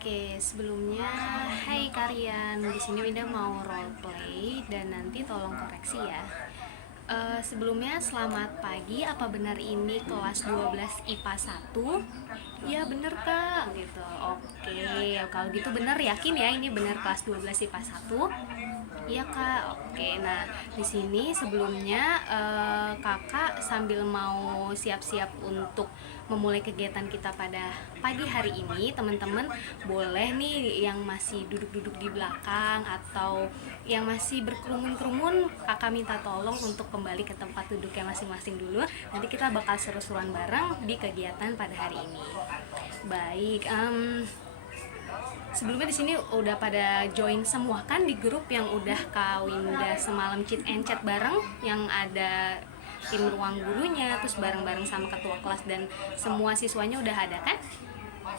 Oke, sebelumnya, hai kalian. Di sini Winda mau role play dan nanti tolong koreksi ya. Sebelumnya selamat pagi. Apa benar ini kelas 12 IPA 1? Ya bener kak gitu. Oke, kalau gitu bener, yakin ya ini bener kelas 12 IPA 1? Iya kak, oke. Nah di sini sebelumnya kakak sambil mau siap-siap untuk memulai kegiatan kita pada pagi hari ini, teman-teman boleh nih yang masih duduk-duduk di belakang atau yang masih berkerumun-kerumun, kakak minta tolong untuk kembali ke tempat duduknya masing-masing dulu. Nanti kita bakal seru-seruan bareng di kegiatan pada hari ini. Baik, sebelumnya di sini udah pada join semua kan di grup yang udah Kawinda semalam cheat and chat bareng, yang ada tim ruang gurunya, terus bareng-bareng sama ketua kelas dan semua siswanya udah ada kan?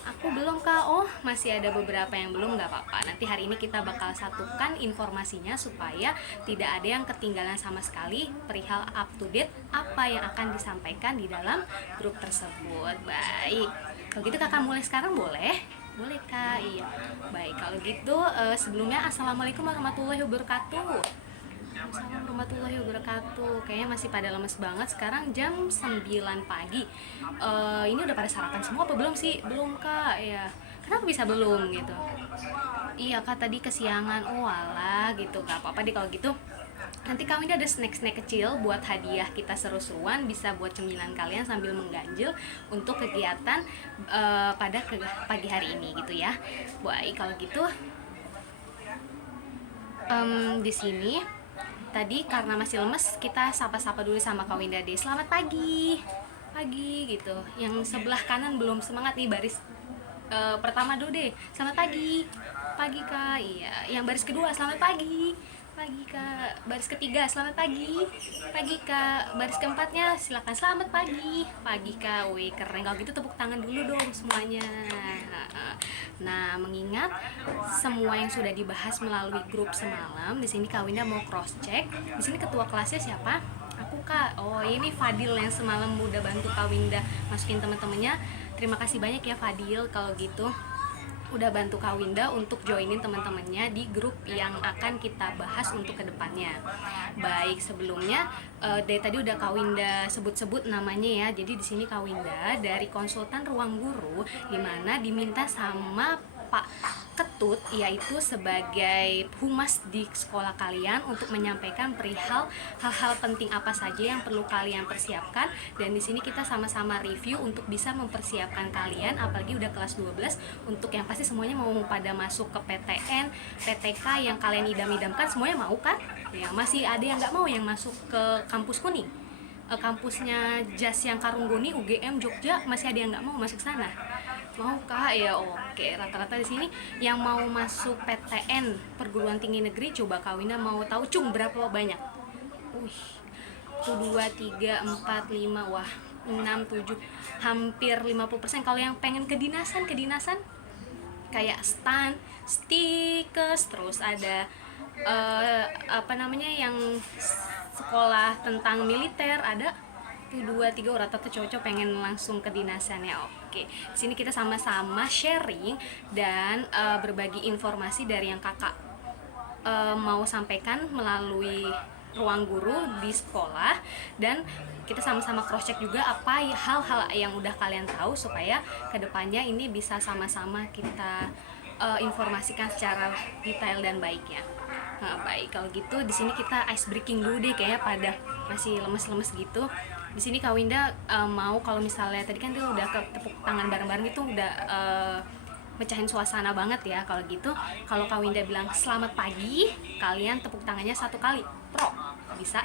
Aku belum kak. Oh masih ada beberapa yang belum, nggak apa-apa, nanti hari ini kita bakal satukan informasinya supaya tidak ada yang ketinggalan sama sekali perihal up to date apa yang akan disampaikan di dalam grup tersebut. Baik, kalau gitu kakak mulai sekarang boleh? Boleh kak, iya. Baik, kalau gitu sebelumnya assalamualaikum warahmatullahi wabarakatuh. Assalamualaikum warahmatullahi wabarakatuh. Kayaknya masih pada lemes banget. Sekarang jam 9 pagi. Ini udah pada sarapan semua apa belum sih? Belum kak, ya. Kenapa bisa belum gitu? Iya kak, tadi kesiangan. Oh alah gitu, gak apa-apa deh kalau gitu. Nanti kami ada snack-snack kecil buat hadiah kita seru-seruan, bisa buat cemilan kalian sambil mengganjil untuk kegiatan pada pagi hari ini gitu ya. Baik, kalau gitu di sini tadi karena masih lemes, kita sapa-sapa dulu sama Kak Winda deh. Selamat pagi. Pagi gitu. Yang sebelah kanan belum semangat nih, baris pertama dulu deh. Selamat pagi. Pagi Kak. Iya. Yang baris kedua selamat pagi. Pagi Kak. Baris ketiga selamat pagi. Pagi Kak. Baris keempatnya silakan selamat pagi. Pagi Kak. Wih keren. Kalau gitu tepuk tangan dulu dong semuanya. Nah, mengingat semua yang sudah dibahas melalui grup semalam, di sini Kak Winda mau cross check. Di sini ketua kelasnya siapa? Aku Kak. Oh, ini Fadil yang semalam udah bantu Kak Winda masukin teman-temannya. Terima kasih banyak ya Fadil kalau gitu udah bantu Kak Winda untuk joinin teman-temannya di grup yang akan kita bahas untuk kedepannya. Baik, sebelumnya dari tadi udah Kak Winda sebut-sebut namanya ya. Jadi di sini Kak Winda dari konsultan ruang guru, dimana diminta sama Pak Ketut, yaitu sebagai humas di sekolah kalian, untuk menyampaikan perihal hal-hal penting apa saja yang perlu kalian persiapkan. Dan di sini kita sama-sama review untuk bisa mempersiapkan kalian, apalagi udah kelas 12, untuk yang pasti semuanya mau pada masuk ke PTN, PTK yang kalian idam-idamkan, semuanya mau kan? Ya, masih ada yang nggak mau yang masuk ke kampus kuning, kampusnya JAS yang Karungguni, UGM Jogja, masih ada yang nggak mau masuk sana. Mau kak? Ya oke, rata-rata di sini yang mau masuk PTN perguruan tinggi negeri, coba Kak Winda mau tahu cung berapa banyak? Wih, 2, 3, 4, 5, wah 6, 7, hampir 50%. Kalau yang pengen kedinasan kayak stand, stickers, terus ada apa namanya yang sekolah tentang militer, ada tuh 2, 3 rata-rata cowok pengen langsung ke dinasannya. Oke, di sini kita sama-sama sharing dan berbagi informasi dari yang kakak mau sampaikan melalui ruang guru di sekolah, dan kita sama-sama cross check juga apa hal-hal yang udah kalian tahu supaya kedepannya ini bisa sama-sama kita informasikan secara detail dan baik ya. Nah, baik kalau gitu di sini kita ice breaking dulu deh, kayaknya pada masih lemes-lemes gitu. Di sini Kak Winda mau, kalau misalnya tadi kan dia udah ke tepuk tangan bareng-bareng itu udah mecahin suasana banget ya. Kalau gitu, kalau Kak Winda bilang selamat pagi, kalian tepuk tangannya 1 kali, prok, bisa.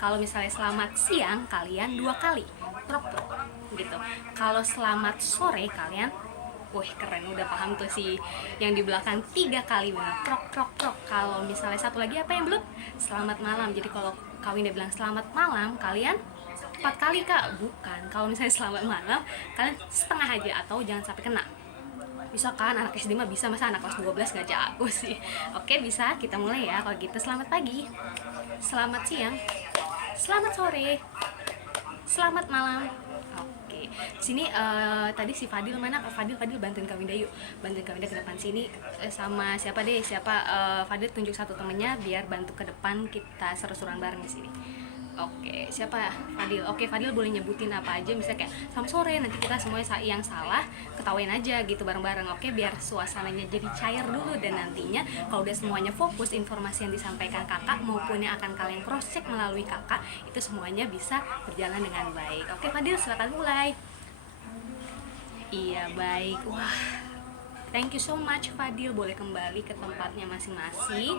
Kalau misalnya selamat siang, kalian 2 kali, prok prok, gitu. Kalau selamat sore kalian, wih keren, udah paham tuh si yang di belakang 3 kali bener, prok prok prok. Kalau misalnya satu lagi apa yang belum? Selamat malam. Jadi kalau Kak Winda bilang selamat malam, kalian 4 kali kak? Bukan, kalau misalnya selamat malam kalian setengah aja atau jangan sampai kena. Bisa kan, anak SD mah bisa, masa anak kelas 12 gak jago sih. Oke bisa, kita mulai ya. Kalau gitu selamat pagi, selamat siang, selamat sore, selamat malam. Oke, Sini tadi si Fadil mana? Fadil bantuin Kak Winda yuk. Bantuin Kak Winda ke depan sini. Sama siapa deh? Fadil tunjuk satu temennya biar bantu ke depan, kita seru-seruan bareng di sini. Oke, siapa? Fadil. Oke, Fadil boleh nyebutin apa aja, misalnya kayak sama sore, nanti kita semuanya yang salah ketawain aja gitu bareng-bareng. Oke, biar suasananya jadi cair dulu, dan nantinya kalau udah semuanya fokus, informasi yang disampaikan kakak maupun yang akan kalian cross check melalui kakak, itu semuanya bisa berjalan dengan baik. Oke, Fadil silakan mulai. Iya, baik. Wah, thank you so much Fadil, boleh kembali ke tempatnya masing-masing.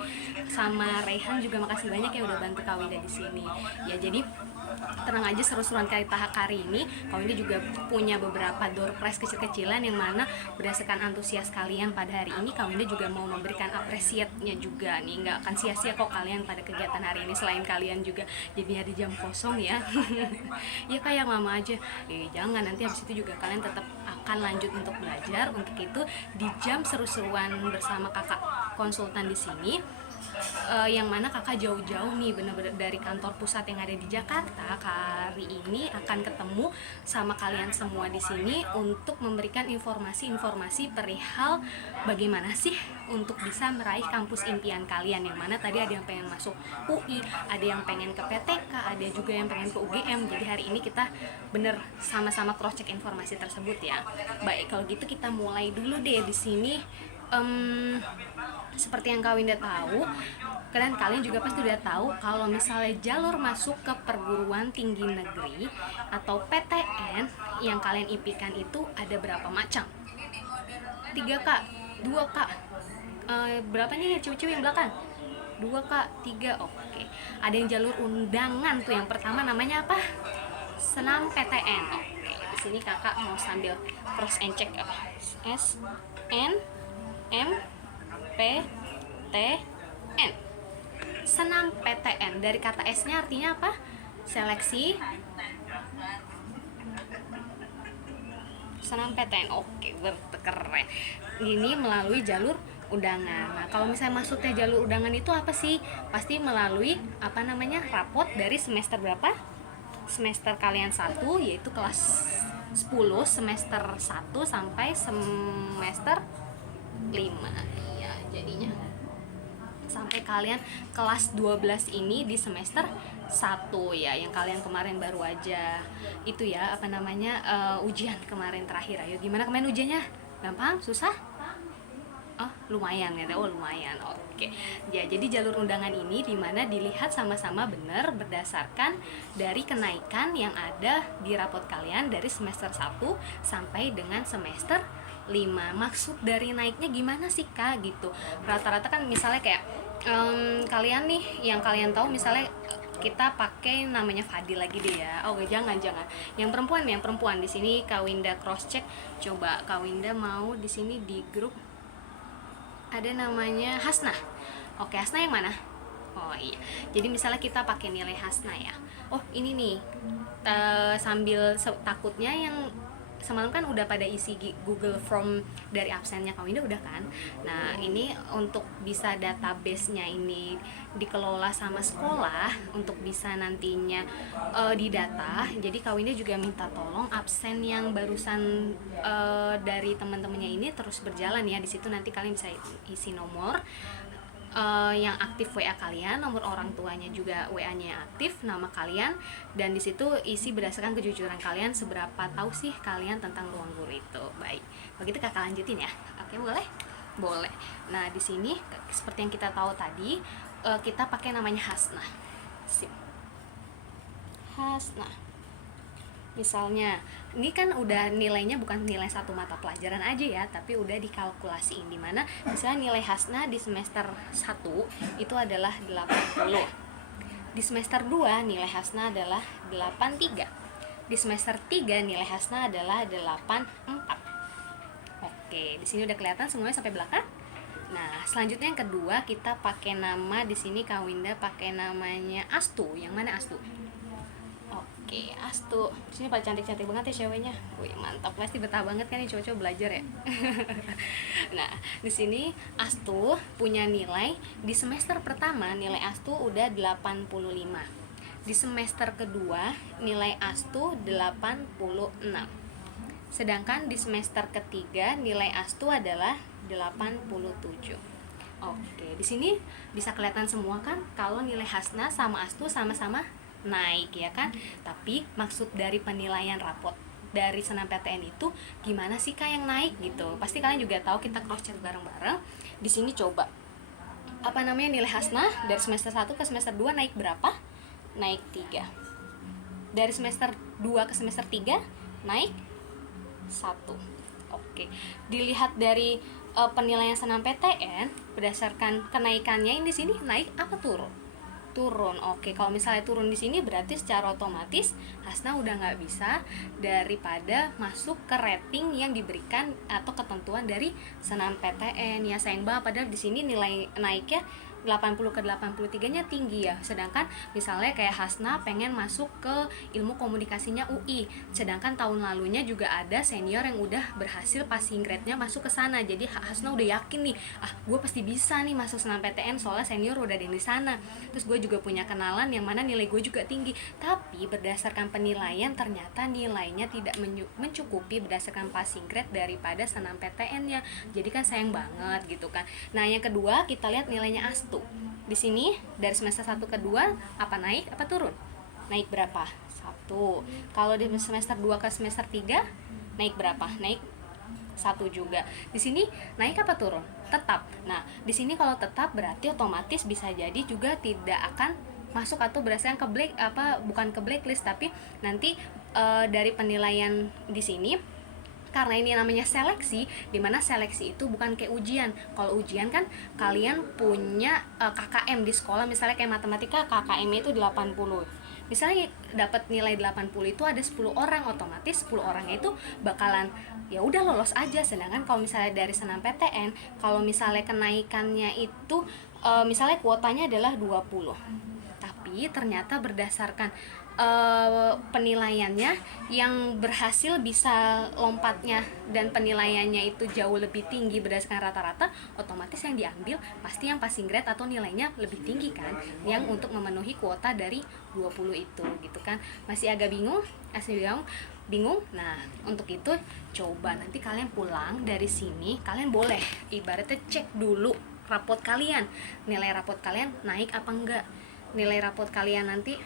Sama Rehan juga makasih banyak ya udah bantu Kak Winda di sini. Ya jadi tenang aja, seru-seruan kali tahap hari ini. Kak Winda juga punya beberapa door prize kecil-kecilan yang mana berdasarkan antusias kalian pada hari ini, Kak Winda juga mau memberikan apresiatnya juga nih. Nggak akan sia-sia kok kalian pada kegiatan hari ini, selain kalian juga jadi di jam kosong ya. Ya kayak mama aja. Jangan, nanti habis itu juga kalian tetap akan lanjut untuk belajar. Untuk itu di jam seru-seruan bersama kakak konsultan di sini, yang mana kakak jauh-jauh nih bener-bener dari kantor pusat yang ada di Jakarta, hari ini akan ketemu sama kalian semua di sini untuk memberikan informasi-informasi perihal bagaimana sih untuk bisa meraih kampus impian kalian, yang mana tadi ada yang pengen masuk UI, ada yang pengen ke PTK, ada juga yang pengen ke UGM. Jadi hari ini kita bener sama-sama cross check informasi tersebut ya. Baik, kalau gitu kita mulai dulu deh di sini. Seperti yang Kak Winda tahu, kalian juga pasti udah tahu kalau misalnya jalur masuk ke perguruan tinggi negeri atau PTN yang kalian impikan itu ada berapa macam? 3 Kak, 2 Kak, berapa nih cewek-cewek yang belakang? 2 Kak, 3, oke. Ada yang jalur undangan tuh, yang pertama namanya apa? Senam PTN. Oke, di sini kakak mau sambil cross and check ya. S N M P T N. Senam PTN, dari kata S-nya artinya apa? Seleksi. Senam PTN. Oke, keren. Ini melalui jalur undangan. Nah, kalau misalnya maksudnya jalur undangan itu apa sih? Pasti melalui rapot dari semester berapa? Semester kalian 1, yaitu kelas 10, semester 1 sampai semester 5. Iya, jadinya sampai kalian kelas 12 ini di semester 1 ya, yang kalian kemarin baru aja itu ya, ujian kemarin terakhir. Ayo, gimana kemarin ujiannya? Gampang? Susah? Oh, lumayan ya. Oh, lumayan. Oke. Ya, jadi jalur undangan ini dimana dilihat sama-sama benar berdasarkan dari kenaikan yang ada di rapot kalian dari semester 1 sampai dengan semester 5. Maksud dari naiknya gimana sih Kak gitu? Rata-rata kan misalnya kayak kalian nih, yang kalian tahu misalnya kita pakai namanya Fadil lagi deh ya. Oh, jangan. Yang perempuan di sini Kak Winda cross check. Coba Kak Winda mau di sini di grup ada namanya Hasna. Oke, Hasna yang mana? Oh iya. Jadi misalnya kita pakai nilai Hasna ya. Oh, ini nih. Sambil takutnya yang semalam kan udah pada isi Google Form dari absennya Kak Winda udah kan. Nah, ini untuk bisa database-nya ini dikelola sama sekolah untuk bisa nantinya didata. Jadi Kak Winda juga minta tolong absen yang barusan dari teman-temannya ini terus berjalan ya. Di situ nanti kalian bisa isi nomor yang aktif WA kalian, nomor orang tuanya juga WA-nya yang aktif, nama kalian, dan di situ isi berdasarkan kejujuran kalian seberapa tahu sih kalian tentang ruang guru itu. Baik, begitu kakak lanjutin ya. Oke, boleh. Nah, di sini seperti yang kita tahu tadi, kita pakai namanya Hasna. Sip. Hasna. Misalnya, ini kan udah nilainya bukan nilai satu mata pelajaran aja ya, tapi udah dikalkulasiin, dimana misalnya nilai Hasna di semester 1 itu adalah 80. Di semester 2 nilai Hasna adalah 83. Di semester 3 nilai Hasna adalah 84. Oke, di sini udah kelihatan semuanya sampai belakang. Nah, selanjutnya yang kedua kita pakai nama di sini Kak Winda pakai namanya Astu. Yang mana Astu? Oke, Astu. Di sini pada cantik-cantik banget ya ceweknya. Wih, mantap. Pasti betah banget kan nih cowok-cowok belajar ya. Nah, di sini Astu punya nilai di semester pertama nilai Astu udah 85. Di semester kedua nilai Astu 86. Sedangkan di semester ketiga nilai ASTU adalah 87. Oke, di sini bisa kelihatan semua kan kalau nilai Hasna sama Astu sama-sama naik ya kan. Tapi maksud dari penilaian rapot dari SNMPTN itu gimana sih Kak yang naik gitu. Pasti kalian juga tahu, kita cross check bareng-bareng. Di sini coba apa namanya nilai Hasna dari semester 1 ke semester 2 naik berapa? Naik 3. Dari semester 2 ke semester 3 naik 1. Oke. Dilihat dari penilaian SNMPTN berdasarkan kenaikannya, ini di sini naik apa turun? Turun. Oke, kalau misalnya turun di sini berarti secara otomatis Hasna udah nggak bisa daripada masuk ke rating yang diberikan atau ketentuan dari SNMPTN. Ya sayang banget, padahal di sini nilai naiknya 80 ke 83-nya tinggi ya. Sedangkan misalnya kayak Hasna pengen masuk ke ilmu komunikasinya UI, sedangkan tahun lalunya juga ada senior yang udah berhasil passing grade-nya masuk ke sana. Jadi Hasna udah yakin nih, gue pasti bisa nih masuk SNMPTN soalnya senior udah ada yang di sana. Terus gue juga punya kenalan yang mana nilai gue juga tinggi. Tapi berdasarkan penilaian ternyata nilainya tidak mencukupi berdasarkan passing grade daripada SNMPTN-nya. Jadi kan sayang banget gitu kan. Nah, yang kedua kita lihat nilainya ASTU. Di sini dari semester 1 ke 2 apa naik apa turun? Naik berapa? 1. Kalau di semester 2 ke semester 3 naik berapa? Naik 1 juga. Di sini naik apa turun? Tetap. Nah, di sini kalau tetap berarti otomatis bisa jadi juga tidak akan masuk atau berdasarkan bukan ke blacklist, tapi nanti dari penilaian di sini, karena ini namanya seleksi, dimana seleksi itu bukan kayak ujian. Kalau ujian kan kalian punya KKM di sekolah, misalnya kayak matematika KKM itu 80. Misalnya dapat nilai 80 itu ada 10 orang, otomatis 10 orangnya itu bakalan ya udah lolos aja. Sedangkan kalau misalnya dari SNMPTN, kalau misalnya kenaikannya itu misalnya kuotanya adalah 20. Tapi ternyata berdasarkan penilaiannya yang berhasil bisa lompatnya dan penilaiannya itu jauh lebih tinggi berdasarkan rata-rata, otomatis yang diambil pasti yang passing grade atau nilainya lebih tinggi kan, yang untuk memenuhi kuota dari 20 itu gitu kan. Masih agak bingung? Bingung? Nah, untuk itu coba nanti kalian pulang dari sini, kalian boleh ibaratnya cek dulu rapot kalian, nilai rapot kalian naik apa enggak. Nilai rapot kalian nanti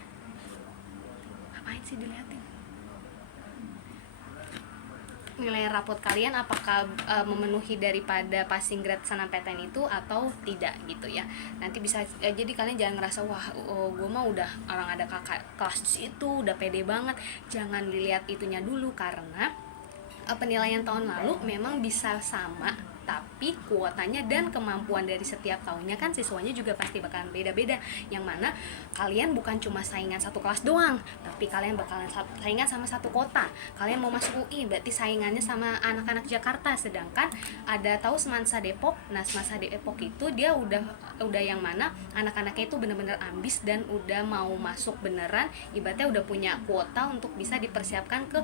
ngapain sih dilihatin? Nilai rapot kalian apakah memenuhi daripada passing grade SNMPTN itu atau tidak gitu ya. Nanti bisa jadi kalian jangan ngerasa wah gue mah udah orang ada kakak kelas di situ udah pede banget. Jangan dilihat itunya dulu, karena penilaian tahun lalu memang bisa sama, tapi kuotanya dan kemampuan dari setiap tahunnya kan siswanya juga pasti bakalan beda-beda. Yang mana kalian bukan cuma saingan satu kelas doang, tapi kalian bakalan saingan sama satu kota. Kalian mau masuk UI berarti saingannya sama anak-anak Jakarta. Sedangkan ada tahu Semansa Depok. Nah, Semansa Depok itu dia udah yang mana anak-anaknya itu benar-benar ambis dan udah mau masuk beneran, ibaratnya udah punya kuota untuk bisa dipersiapkan ke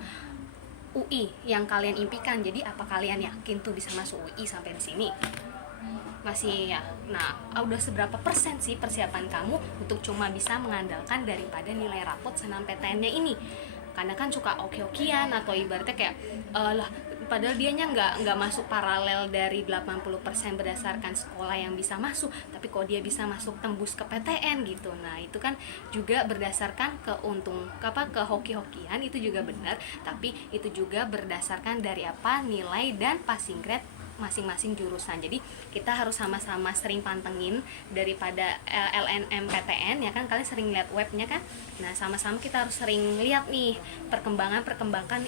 UI yang kalian impikan. Jadi apa kalian yakin tuh bisa masuk UI sampai di sini? Masih ya. Nah, udah seberapa persen sih persiapan kamu untuk cuma bisa mengandalkan daripada nilai rapot SNMPTN-nya ini? Karena kan suka oke-okean atau ibaratnya kayak padahal dianya nggak masuk paralel dari 80% berdasarkan sekolah yang bisa masuk, tapi kok dia bisa masuk tembus ke PTN gitu. Nah, itu kan juga berdasarkan ke hoki-hokian itu juga benar, tapi itu juga berdasarkan dari nilai dan passing grade masing-masing jurusan. Jadi kita harus sama-sama sering pantengin daripada LNMPTN ya kan, kalian sering lihat webnya kan. Nah, sama-sama kita harus sering lihat nih perkembangan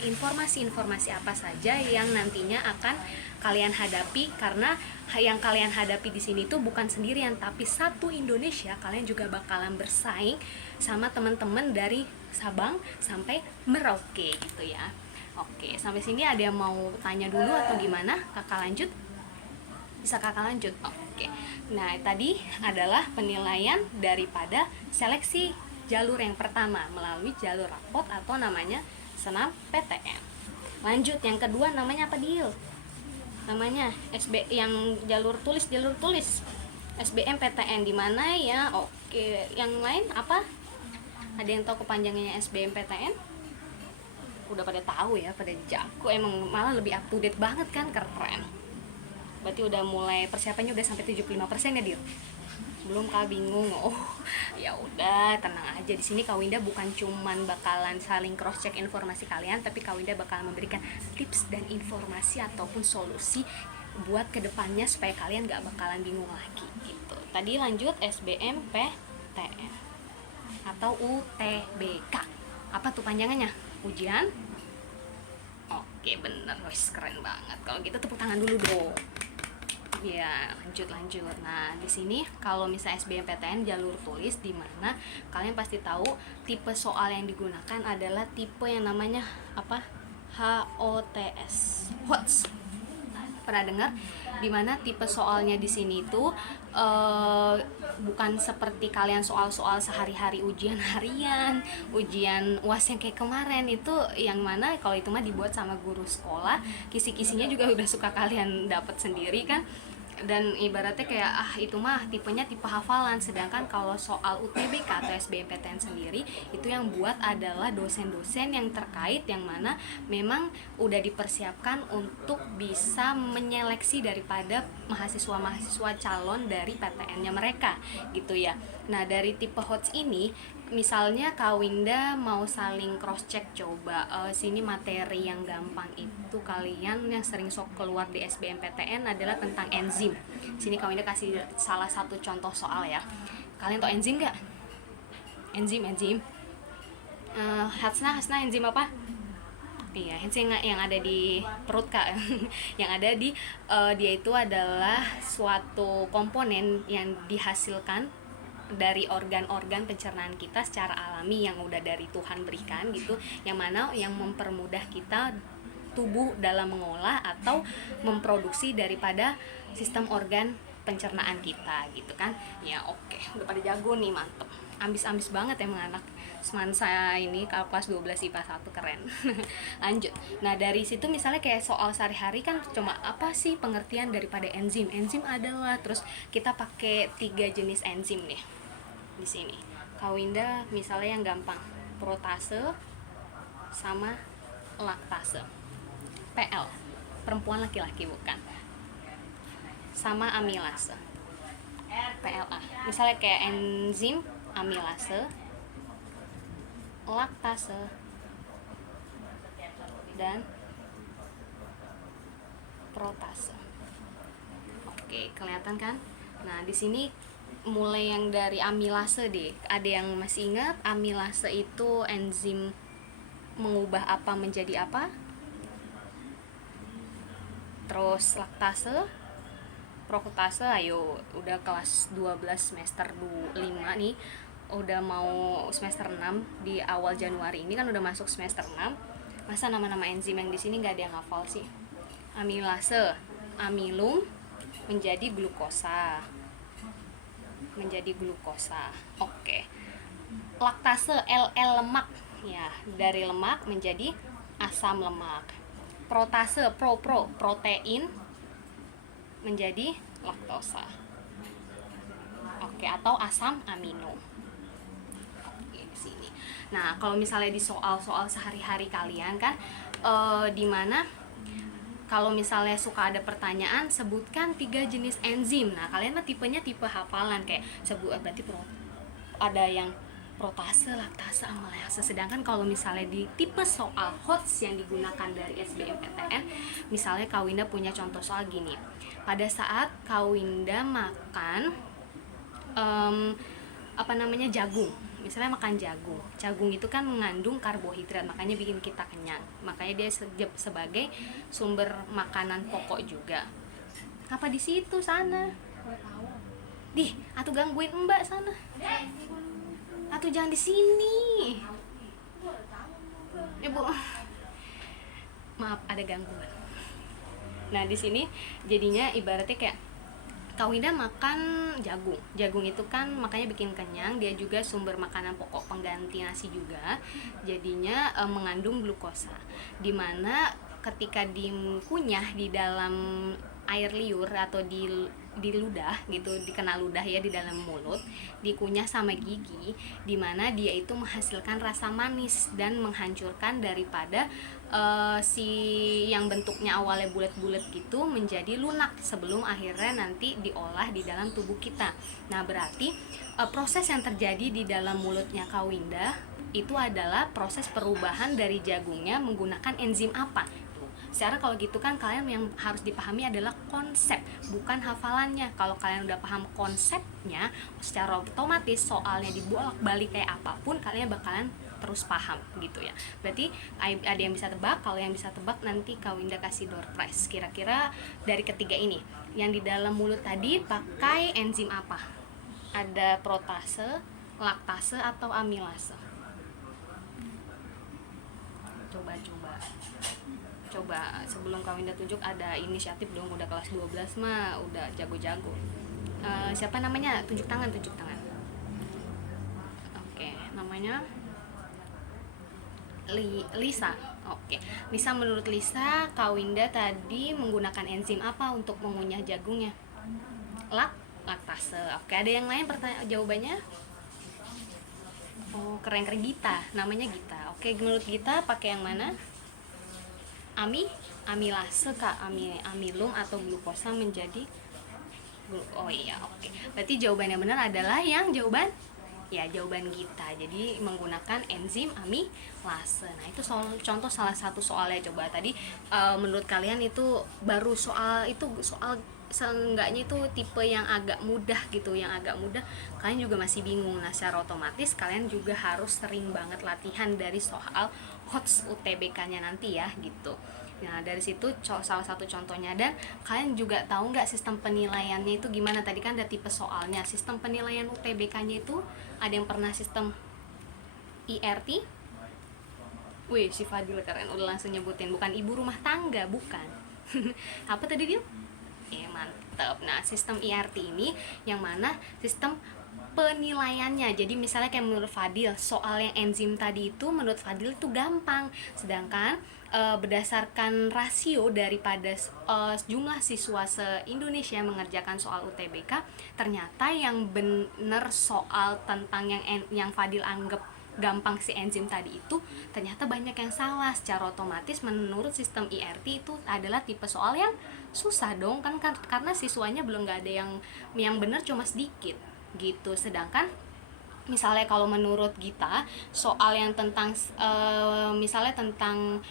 informasi apa saja yang nantinya akan kalian hadapi, karena yang kalian hadapi di sini tuh bukan sendirian, tapi satu Indonesia. Kalian juga bakalan bersaing sama teman-teman dari Sabang sampai Merauke gitu ya. Oke, sampai sini ada yang mau tanya dulu atau gimana? Kakak lanjut? Bisa kakak lanjut? Oke. Nah, tadi adalah penilaian daripada seleksi jalur yang pertama melalui jalur rapot atau namanya SNMPTN. Lanjut, yang kedua namanya apa, Dil? Namanya yang jalur tulis SBMPTN di mana ya? Oke, yang lain apa? Ada yang tahu kepanjangannya SBMPTN? udah pada tahu ya, pada jago, emang malah lebih up to date banget kan, keren. Berarti udah mulai persiapannya udah sampai 75% ya, Dir? Belum Kak, bingung. Oh, ya udah, tenang aja. Di sini Kak Winda bukan cuman bakalan saling cross check informasi kalian, tapi Kak Winda bakalan memberikan tips dan informasi ataupun solusi buat kedepannya supaya kalian gak bakalan bingung lagi gitu. Tadi lanjut SBMPTN atau UTBK. Apa tuh panjangannya? Ujian. Oke, bener, wes keren banget. Kalau gitu tepuk tangan dulu dong. Ya, lanjut. Nah, di sini kalau misalnya SBMPTN jalur tulis, di mana kalian pasti tahu tipe soal yang digunakan adalah tipe yang namanya apa? HOTS. HOTS. Pernah dengar? Dimana tipe soalnya di sini itu bukan seperti kalian soal-soal sehari-hari, ujian harian, ujian UAS yang kayak kemarin itu, yang mana kalau itu mah dibuat sama guru sekolah, kisi-kisinya juga udah suka kalian dapat sendiri kan, dan ibaratnya kayak itu mah tipenya tipe hafalan. Sedangkan kalau soal UTBK atau SBMPTN sendiri itu yang buat adalah dosen-dosen yang terkait, yang mana memang udah dipersiapkan untuk bisa menyeleksi daripada mahasiswa-mahasiswa calon dari PTN-nya mereka gitu ya. Nah, dari tipe HOTS ini, misalnya Kak Winda mau saling cross check, coba sini materi yang gampang itu kalian yang sering sok keluar di SBMPTN adalah tentang enzim. Sini Kak Winda kasih salah satu contoh soal ya. Kalian tau enzim nggak? Enzim. Hasna enzim apa? Iya, enzim yang ada di perut Kak. Yang ada di dia itu adalah suatu komponen yang dihasilkan dari organ-organ pencernaan kita secara alami yang udah dari Tuhan berikan gitu, yang mana yang mempermudah kita tubuh dalam mengolah atau memproduksi daripada sistem organ pencernaan kita gitu kan. Ya oke, udah pada jago nih, mantep. Ambis banget emang anak seman saya ini kelas 12 IPA 1, keren. Lanjut. Nah, dari situ misalnya kayak soal sehari-hari kan cuma apa sih pengertian daripada enzim. Enzim adalah, terus kita pakai 3 jenis enzim nih. Di sini Kak Winda misalnya yang gampang, protase sama laktase. PL, perempuan laki-laki bukan, sama amilase, PLA. Misalnya kayak enzim, amilase, laktase, dan protase. Oke, kelihatan kan? Nah, di sini mulai yang dari amilase deh. Ada yang masih ingat amilase itu enzim mengubah apa menjadi apa? Terus laktase, protase, ayo udah kelas 12 semester 5 nih, udah mau semester 6 di awal Januari ini kan udah masuk semester 6. Masa nama-nama enzim yang di sini nggak ada yang hafal sih? Amilase, amilum menjadi glukosa. Oke. Laktase, LL lemak. Ya, dari lemak menjadi asam lemak. Protase, protein menjadi laktosa. Oke, atau asam amino. Oke, sini. Nah, kalau misalnya di soal-soal sehari-hari kalian kan dimana kalau misalnya suka ada pertanyaan, sebutkan 3 jenis enzim. Nah, kalian mah tipenya tipe hafalan, kayak berarti ada yang protase, laktase, amilase. Sedangkan kalau misalnya di tipe soal HOTS yang digunakan dari SBMPTN, misalnya Kak Winda punya contoh soal gini. Pada saat Kak Winda makan jagung, misalnya makan jagung itu kan mengandung karbohidrat, makanya bikin kita kenyang, makanya dia sebagai sumber makanan pokok juga. Apa di situ sana? Dih, atuh gangguin Mbak sana. Atuh jangan di sini. Ya Bu, maaf ada gangguan. Nah, di sini jadinya ibaratnya kayak Kak Winda makan jagung itu kan makanya bikin kenyang, dia juga sumber makanan pokok pengganti nasi juga, jadinya mengandung glukosa, dimana ketika dikunyah di dalam air liur atau di ludah gitu, dikena ludah ya, di dalam mulut, dikunyah sama gigi, dimana dia itu menghasilkan rasa manis dan menghancurkan daripada si yang bentuknya awalnya bulat-bulat gitu menjadi lunak sebelum akhirnya nanti diolah di dalam tubuh kita. Nah berarti proses yang terjadi di dalam mulutnya Kawinda itu adalah proses perubahan dari jagungnya menggunakan enzim apa. Secara kalau gitu kan kalian yang harus dipahami adalah konsep, bukan hafalannya. Kalau kalian udah paham konsepnya, secara otomatis soalnya dibolak-balik kayak apapun kalian bakalan terus paham gitu ya. Berarti ada yang bisa tebak. Kalau yang bisa tebak nanti Kawinda kasih door prize. Kira-kira dari ketiga ini yang di dalam mulut tadi pakai enzim apa? Ada protase, laktase, atau amilase? Coba sebelum Kawinda tunjuk ada inisiatif dong, udah kelas 12 mah udah jago-jago. Siapa namanya? Tunjuk tangan. Oke, namanya Lisa. Oke, Lisa, menurut Lisa Kawinda tadi menggunakan enzim apa untuk mengunyah jagungnya? Laktase. Oke, ada yang lain jawabannya? Oh, keren Gita, namanya Gita. Oke, menurut Gita pakai yang mana? Amilase kak, amilum atau glukosa menjadi oh iya, oke. Berarti jawaban yang benar adalah yang jawaban Gita. Jadi menggunakan enzim amilase. Nah itu contoh salah satu soalnya. Coba tadi menurut kalian itu baru soal seenggaknya itu tipe yang agak mudah gitu, kalian juga masih bingung. Nah secara otomatis kalian juga harus sering banget latihan dari soal HOTS UTBK-nya nanti ya gitu. Nah dari situ salah satu contohnya. Dan kalian juga tahu nggak sistem penilaiannya itu gimana? Tadi kan ada tipe soalnya. Sistem penilaian UTBK-nya itu ada yang pernah sistem IRT. Wih, si Fadil keren, udah langsung nyebutin. Bukan ibu rumah tangga, bukan. Apa tadi dia? Mantep. Nah sistem IRT ini yang mana sistem penilaiannya. Jadi misalnya kayak menurut Fadil, soal yang enzim tadi itu menurut Fadil itu gampang, sedangkan berdasarkan rasio daripada jumlah siswa se-Indonesia yang mengerjakan soal UTBK, ternyata yang bener soal tentang yang Fadil anggap gampang si enzim tadi itu ternyata banyak yang salah. Secara otomatis menurut sistem IRT itu adalah tipe soal yang susah dong kan, karena siswanya belum nggak ada yang benar, cuma sedikit gitu. Sedangkan misalnya kalau menurut Gita soal yang tentang misalnya tentang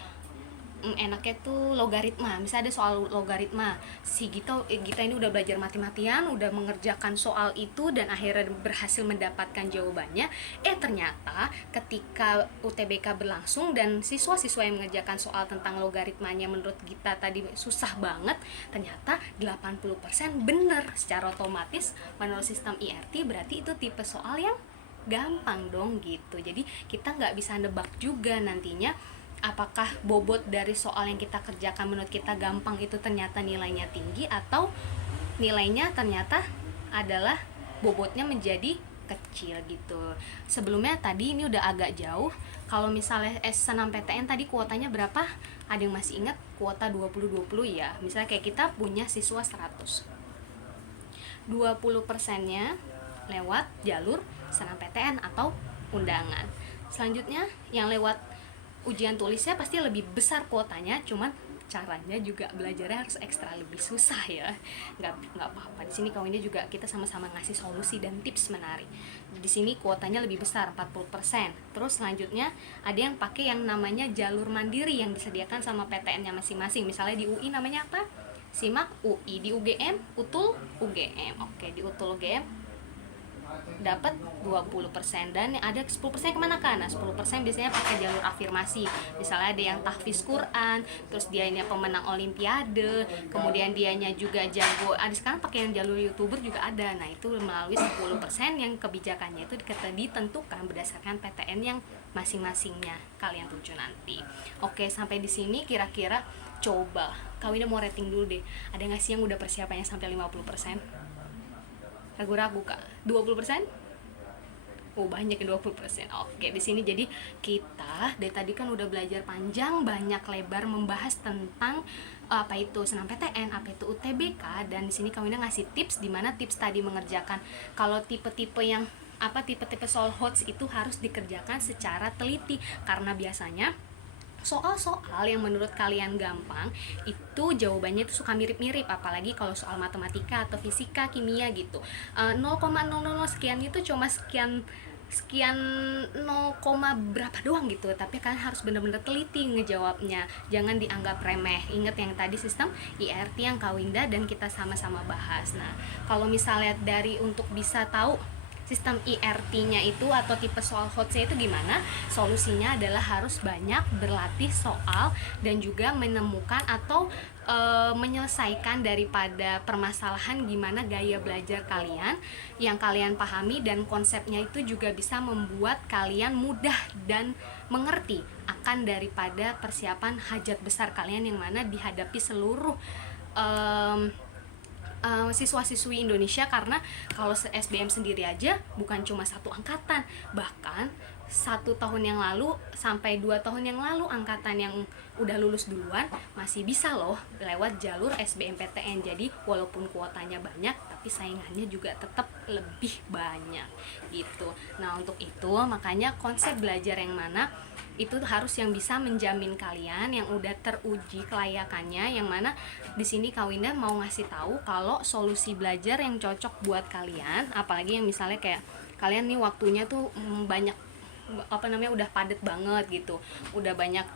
enaknya tuh logaritma, misalnya ada soal logaritma, si Gita ini udah belajar mati-matian, udah mengerjakan soal itu dan akhirnya berhasil mendapatkan jawabannya. Ternyata ketika UTBK berlangsung dan siswa-siswa yang mengerjakan soal tentang logaritmanya menurut Gita tadi susah banget, ternyata 80% bener. Secara otomatis menurut sistem IRT berarti itu tipe soal yang gampang dong gitu. Jadi kita nggak bisa nebak juga nantinya apakah bobot dari soal yang kita kerjakan menurut kita gampang itu ternyata nilainya tinggi, atau nilainya ternyata adalah bobotnya menjadi kecil gitu. Sebelumnya tadi ini udah agak jauh. Kalau misalnya senam PTN tadi kuotanya berapa? Ada yang masih ingat? Kuota 20-20 ya. Misalnya kayak kita punya siswa 100, 20%-nya lewat jalur senam PTN atau undangan. Selanjutnya yang lewat ujian tulisnya pasti lebih besar kuotanya, cuman caranya juga belajarnya harus ekstra lebih susah ya. Nggak apa-apa, di sini Kawinda juga kita sama-sama ngasih solusi dan tips menarik. Di sini kuotanya lebih besar 40%. Terus selanjutnya ada yang pakai yang namanya jalur mandiri yang disediakan sama PTN-nya masing-masing. Misalnya di UI namanya apa? SIMAK UI, di UGM UTUL UGM. Oke, di UTUL UGM dapat 20%, dan ada 10% kemana kan? Nah 10% biasanya pakai jalur afirmasi. Misalnya ada yang tahfiz Quran, terus dianya pemenang olimpiade, kemudian dianya juga jago. Ada sekarang pakai yang jalur YouTuber juga ada. Nah itu melalui 10% yang kebijakannya itu ditentukan berdasarkan PTN yang masing-masingnya kalian tuju nanti. Oke, sampai di sini kira-kira coba Kawinda mau rating dulu deh. Ada nggak sih yang udah persiapannya sampai 50%? Ragu-ragu kak, 20%? Oh, banyak ya 20%. Oke, di sini jadi kita dari tadi kan udah belajar panjang banyak lebar membahas tentang apa itu senam PTN, apa itu UTBK, dan di sini kami udah ngasih tips di mana tips tadi mengerjakan kalau tipe-tipe yang tipe-tipe soal HOTS itu harus dikerjakan secara teliti karena biasanya soal-soal yang menurut kalian gampang itu jawabannya itu suka mirip-mirip, apalagi kalau soal matematika atau fisika, kimia gitu. 0,000 sekian itu cuma sekian sekian 0, berapa doang gitu, tapi kalian harus benar-benar teliti ngejawabnya, jangan dianggap remeh. Ingat yang tadi sistem IRT yang Kawinda dan kita sama-sama bahas. Nah, kalau misalnya dari untuk bisa tahu sistem IRT-nya itu atau tipe soal HOTS-nya itu gimana? Solusinya adalah harus banyak berlatih soal dan juga menemukan atau menyelesaikan daripada permasalahan gimana gaya belajar kalian yang kalian pahami, dan konsepnya itu juga bisa membuat kalian mudah dan mengerti akan daripada persiapan hajat besar kalian yang mana dihadapi seluruh siswa-siswi Indonesia. Karena kalau SBM sendiri aja bukan cuma satu angkatan, bahkan 1 tahun yang lalu sampai 2 tahun yang lalu angkatan yang udah lulus duluan masih bisa loh lewat jalur SBMPTN. Jadi walaupun kuotanya banyak tapi saingannya juga tetap lebih banyak gitu. Nah, untuk itu makanya konsep belajar yang mana itu harus yang bisa menjamin kalian, yang udah teruji kelayakannya, yang mana di sini Kawinda mau ngasih tahu kalau solusi belajar yang cocok buat kalian, apalagi yang misalnya kayak kalian nih waktunya tuh banyak udah padat banget gitu, udah banyak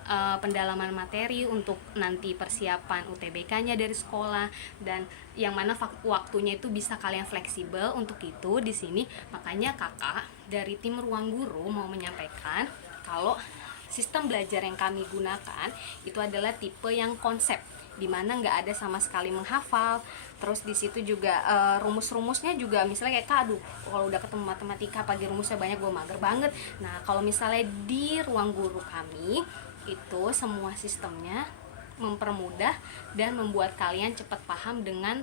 pendalaman materi untuk nanti persiapan UTBK-nya dari sekolah, dan yang mana waktunya itu bisa kalian fleksibel. Untuk itu di sini makanya kakak dari tim Ruang Guru mau menyampaikan kalau sistem belajar yang kami gunakan itu adalah tipe yang konsep, dimana nggak ada sama sekali menghafal. Terus di situ juga rumus-rumusnya juga misalnya kayak kado, kalau udah ketemu matematika pagi rumusnya banyak gue mager banget. Nah, kalau misalnya di Ruang Guru kami itu semua sistemnya mempermudah dan membuat kalian cepat paham dengan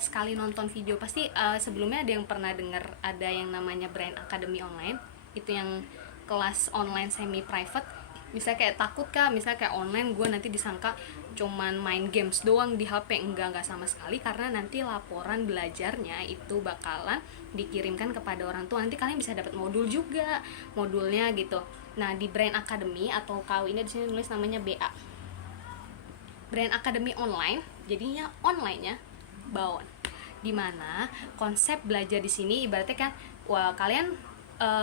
sekali nonton video. Pasti sebelumnya ada yang pernah dengar ada yang namanya Brain Academy Online, itu yang kelas online semi private. Misalnya kayak takut kak, misalnya kayak online gue nanti disangka cuman main games doang di HP. Enggak sama sekali, karena nanti laporan belajarnya itu bakalan dikirimkan kepada orang tua. Nanti kalian bisa dapat modul juga, modulnya gitu. Nah, di Brain Academy atau KW ini di sini nulis namanya BA, Brain Academy Online, jadinya online-nya bawon. Dimana konsep belajar di sini ibaratnya kan, wah kalian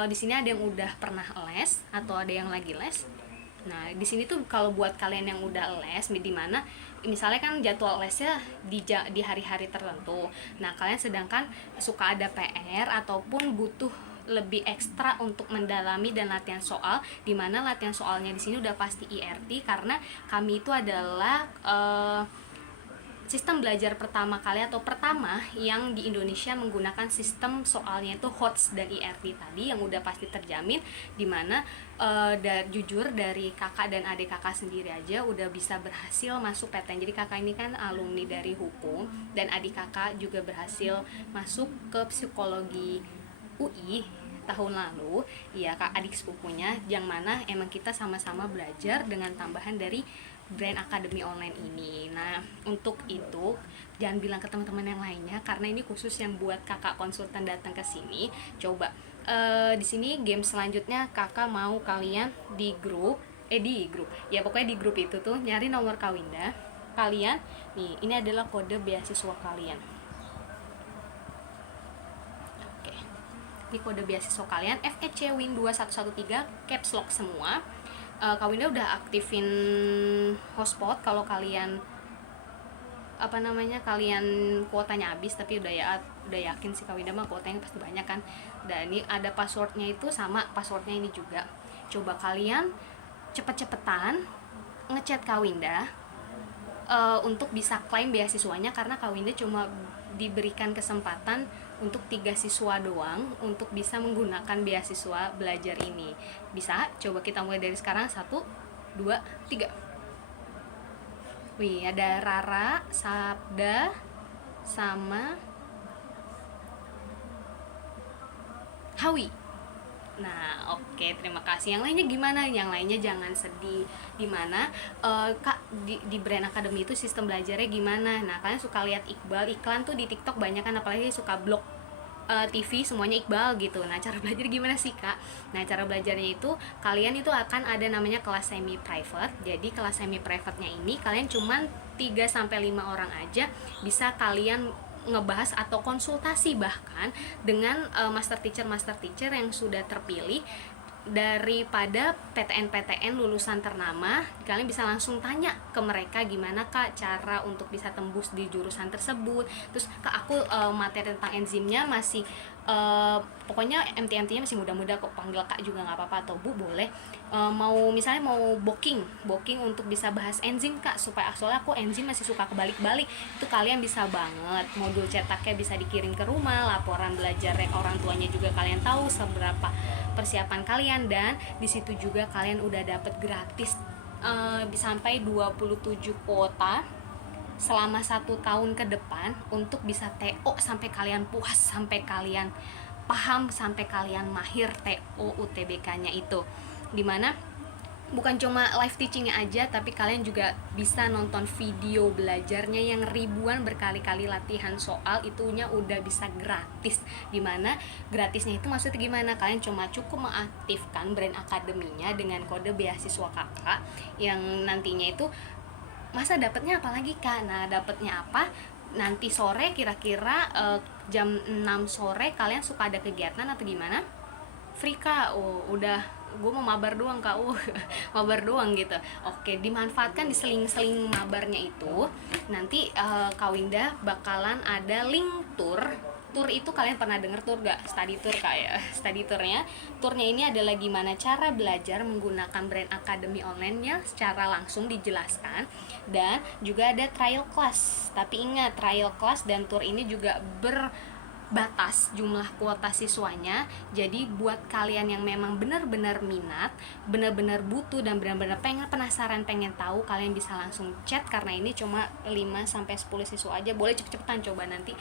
di sini ada yang udah pernah les atau ada yang lagi les. Nah, di sini tuh kalau buat kalian yang udah les, di mana misalnya kan jadwal lesnya di hari-hari tertentu. Nah, kalian sedangkan suka ada PR ataupun butuh lebih ekstra untuk mendalami dan latihan soal, di mana latihan soalnya di sini udah pasti IRT, karena kami itu adalah sistem belajar pertama kali atau pertama yang di Indonesia menggunakan sistem soalnya itu HOTS dan IRT tadi yang udah pasti terjamin, dimana jujur dari kakak dan adik kakak sendiri aja udah bisa berhasil masuk PTN. Jadi kakak ini kan alumni dari hukum dan adik kakak juga berhasil masuk ke psikologi UI tahun lalu, ya kak adik sepupunya, yang mana emang kita sama-sama belajar dengan tambahan dari Brain Academy Online ini. Nah, untuk itu jangan bilang ke teman-teman yang lainnya karena ini khusus yang buat kakak konsultan datang ke sini. Coba di sini game selanjutnya kakak mau kalian di grup ya pokoknya di grup itu tuh nyari nomor Kawinda kalian. Nih, ini adalah kode beasiswa kalian. Oke. Ini kode beasiswa kalian FEC Win 2113 caps lock semua. Kawinda udah aktifin hotspot kalau kalian kalian kuotanya habis, tapi udah yakin sih Kawinda mah kuotanya pasti banyak kan. Dan ini ada passwordnya, itu sama passwordnya ini juga. Coba kalian cepet-cepetan ngechat Kawinda untuk bisa klaim beasiswanya, karena Kawinda cuma diberikan kesempatan untuk 3 siswa doang untuk bisa menggunakan beasiswa belajar ini. Bisa? Coba kita mulai dari sekarang. 1, 2, 3. Wih, ada Rara, Sabda, sama Kawi. Nah, oke, terima kasih. Yang lainnya gimana? Yang lainnya jangan sedih. Dimana Kak, di Brand Academy itu sistem belajarnya gimana? Nah, kalian suka lihat iklan tuh di TikTok banyak kan, apalagi suka blog TV semuanya Iqbal gitu. Nah, cara belajar gimana sih, Kak? Nah, cara belajarnya itu kalian itu akan ada namanya kelas semi private. Jadi kelas semi private-nya ini kalian cuman 3 sampai 5 orang aja bisa kalian ngebahas atau konsultasi bahkan dengan master teacher yang sudah terpilih daripada PTN lulusan ternama. Kalian bisa langsung tanya ke mereka gimana Kak cara untuk bisa tembus di jurusan tersebut. Terus Kak, aku materi tentang enzimnya masih pokoknya MT-nya masih muda-muda kok, panggil Kak juga nggak apa-apa, atau Bu boleh. Mau misalnya mau booking untuk bisa bahas enzim Kak, supaya soalnya aku enzim masih suka kebalik-balik, itu kalian bisa banget. Modul cetaknya bisa dikirim ke rumah, laporan belajar orang tuanya juga kalian tahu seberapa persiapan kalian, dan di situ juga kalian udah dapet gratis sampai 27 kuota selama 1 tahun ke depan untuk bisa TO sampai kalian puas, sampai kalian paham, sampai kalian mahir TO UTBK-nya itu. Dimana bukan cuma live teachingnya aja, tapi kalian juga bisa nonton video belajarnya yang ribuan berkali-kali latihan soal, itunya udah bisa gratis. Dimana gratisnya itu maksudnya gimana? Kalian cuma cukup mengaktifkan Brand Academy-nya dengan kode beasiswa kakak, yang nantinya itu masa dapatnya apa lagi Kak? Nah, dapatnya apa? Nanti sore kira-kira jam 6 sore kalian suka ada kegiatan atau gimana? Free Kak. Oh, udah gue mau mabar doang Kak. Mabar doang gitu. Oke, dimanfaatkan di seling-seling mabarnya itu. Nanti Kak Winda bakalan ada link tour itu. Kalian pernah denger tour gak? Study tour Kak ya. Study turnya ini adalah gimana cara belajar menggunakan Brand Academy online-nya secara langsung dijelaskan, dan juga ada trial class. Tapi ingat, trial class dan tour ini juga batas jumlah kuota siswanya. Jadi buat kalian yang memang benar-benar minat, benar-benar butuh, dan benar-benar penasaran, pengen tahu, kalian bisa langsung chat, karena ini cuma 5 sampai 10 siswa aja. Boleh cepet-cepetan, coba nanti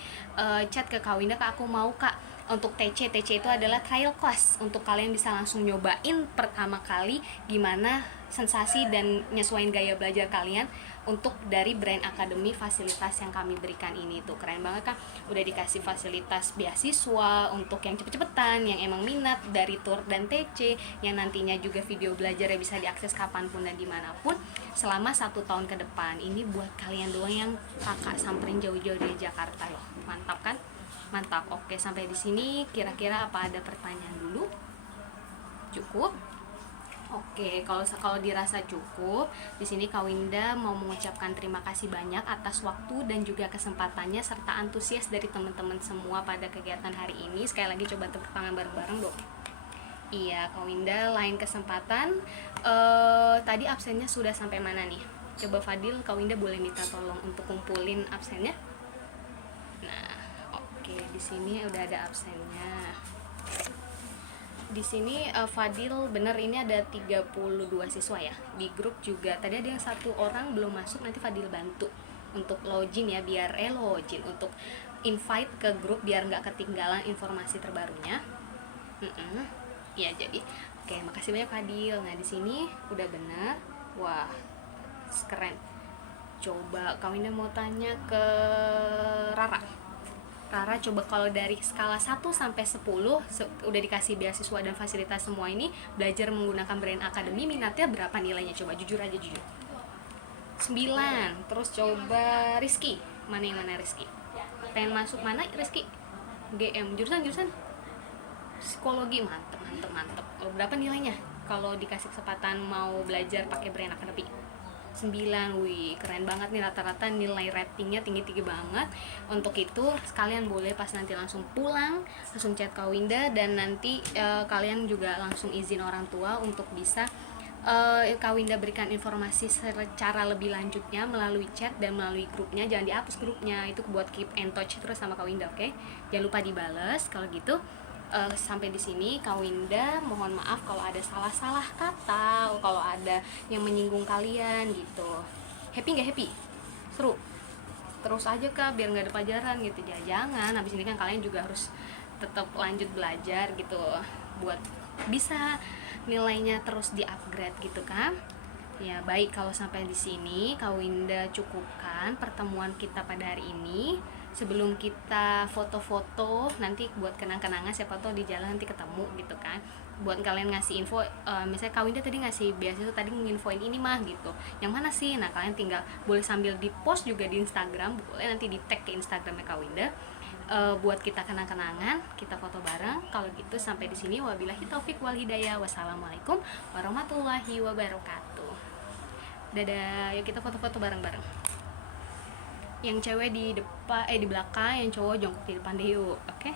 chat ke Kak Winda, Kak aku mau Kak untuk TC itu adalah trial class, untuk kalian bisa langsung nyobain pertama kali gimana sensasi dan nyesuaiin gaya belajar kalian untuk dari Brand Academy. Fasilitas yang kami berikan ini tuh keren banget Kak. Udah dikasih fasilitas beasiswa untuk yang cepet-cepetan, yang emang minat, dari tour dan TC, yang nantinya juga video belajarnya bisa diakses kapanpun dan dimanapun selama 1 tahun ke depan. Ini buat kalian doang yang kakak samperin jauh-jauh dari Jakarta loh. Mantap kan? Mantap. Oke, sampai di sini kira-kira apa ada pertanyaan dulu? Cukup? Oke, kalau dirasa cukup, di sini Kak Winda mau mengucapkan terima kasih banyak atas waktu dan juga kesempatannya serta antusias dari teman-teman semua pada kegiatan hari ini. Sekali lagi coba tepuk tangan bareng-bareng dong. Iya, Kak Winda, lain kesempatan. Tadi absennya sudah sampai mana nih? Coba Fadil, Kak Winda boleh minta tolong untuk kumpulin absennya. Nah, oke, di sini udah ada absennya. Di sini Fadil, bener ini ada 32 siswa ya. Di grup juga tadi ada yang 1 orang belum masuk, nanti Fadil bantu untuk login ya, biar login untuk invite ke grup biar nggak ketinggalan informasi terbarunya. Ya, jadi oke, makasih banyak Fadil. Nah, di sini udah benar. Wah, keren. Coba kawinnya mau tanya ke Rara, coba kalau dari skala 1 sampai 10 udah dikasih beasiswa dan fasilitas semua ini, belajar menggunakan Brand Academy, minatnya berapa nilainya? Coba jujur aja, jujur. 9. Terus coba Rizky, mana Rizky? Pengen masuk mana Rizky? GM, jurusan psikologi. Mantep. Berapa nilainya kalau dikasih kesempatan mau belajar pakai Brand Academy? 9. Wih, keren banget nih, rata-rata nilai ratingnya tinggi banget. Untuk itu sekalian boleh pas nanti langsung pulang langsung chat Kak Winda, dan nanti kalian juga langsung izin orang tua untuk bisa Kak Winda berikan informasi secara lebih lanjutnya melalui chat dan melalui grupnya. Jangan dihapus grupnya, itu buat keep in touch terus sama Kak Winda, oke? Jangan lupa dibales. Kalau gitu sampai di sini Kak Winda mohon maaf kalau ada salah kata, kalau ada yang menyinggung kalian gitu. Happy nggak happy? Seru? Terus aja Kak, biar nggak ada pelajaran gitu. Jangan, habis ini kan kalian juga harus tetap lanjut belajar gitu, buat bisa nilainya terus di-upgrade gitu kan. Ya baik, kalau sampai di sini Kak Winda cukupkan pertemuan kita pada hari ini. Sebelum kita foto-foto nanti buat kenang-kenangan, siapa tahu di jalan nanti ketemu gitu kan. Buat kalian ngasih info, misalnya Kak Winda tadi ngasih beasiswa, tadi nginfoin ini mah gitu, yang mana sih. Nah kalian tinggal boleh sambil di post juga di Instagram, boleh nanti di tag ke Instagramnya Kak Winda. Buat kita kenang-kenangan, kita foto bareng. Kalau gitu sampai di sini, wabillahi taufik wal hidayah. Wassalamualaikum warahmatullahi wabarakatuh. Dadah, yuk kita foto-foto bareng-bareng. Yang cewek di depan, di belakang, yang cowok jongkok di depan deh yuk, oke?